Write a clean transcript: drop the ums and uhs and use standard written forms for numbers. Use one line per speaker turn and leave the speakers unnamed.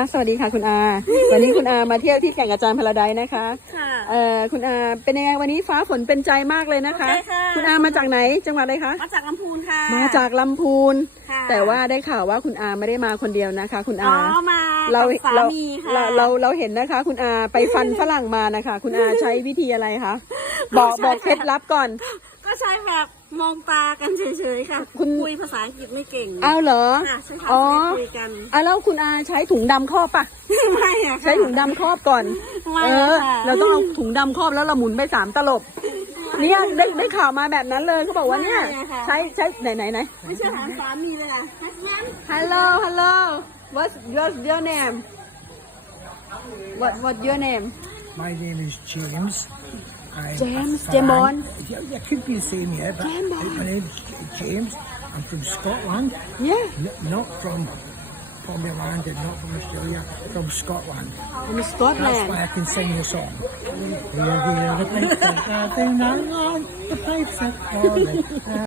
สวัสดีค่ะคุณอา วันนี้คุณอามาเที่ยวที่แก่งกระจานพาราไดซ์นะคะ
ค่ะ
คุณอาเป็นยังไงวันนี้ฟ้าฝนเป็นใจมากเลยนะคะ
โอเคค่ะ
คุณอามาจากไหนจังหวัดอะไรคะ
มาจากลำพูนค่ะ
มาจากลำพูน
ค่ะ
แต่ว่าได้ข่าวว่าคุณอาไม่ได้มาคนเดียวนะคะ คุณ
อ๋
อา
อมา
เรา
กับสา
เรา
มีค่ะ
เราเห็นนะคะ คุณอาไปฟันฝรั่งมานะคะ คุณอาใช้วิธีอะไรคะบอกเคล็ดลับก่อน
ก็ใช่แบบมองตากันเฉยๆค่ะ
คุณ
คุยภาษาอังกฤษไม่เก่ง
อ้าวเหรอ
ค่ะใช่ค่ะ
อ๋อ
คุยกัน
แล้วคุณอาใช้ถุงดำครอบปะ
ไม่อะค่ะ
ใช้ถุงดำครอบก่อน
ไม่ ค่ะ
เราต้องเอาถุงดำครอบแล้วเราหมุนไป3 ตลบเนี่ยได้ข่าวมาแบบนั้นเลยเขาบอกว่าเนี่ย
ไม่อะค่ะ
ใช้ไหน
ไม่ใช่ถามสามีเลยอะงั้น
Hello what's your name what your name
My name is James.
James,
from-
Jamon.
Yeah, could be the same, yeah. But
Jamon.
my name's James. I'm from Scotland.
yeah
Not from Pomerland and not from Australia. From Scotland.
from
That's
Scotland
why I can sing the song. Hear the pipes are going on, the pipes are calling.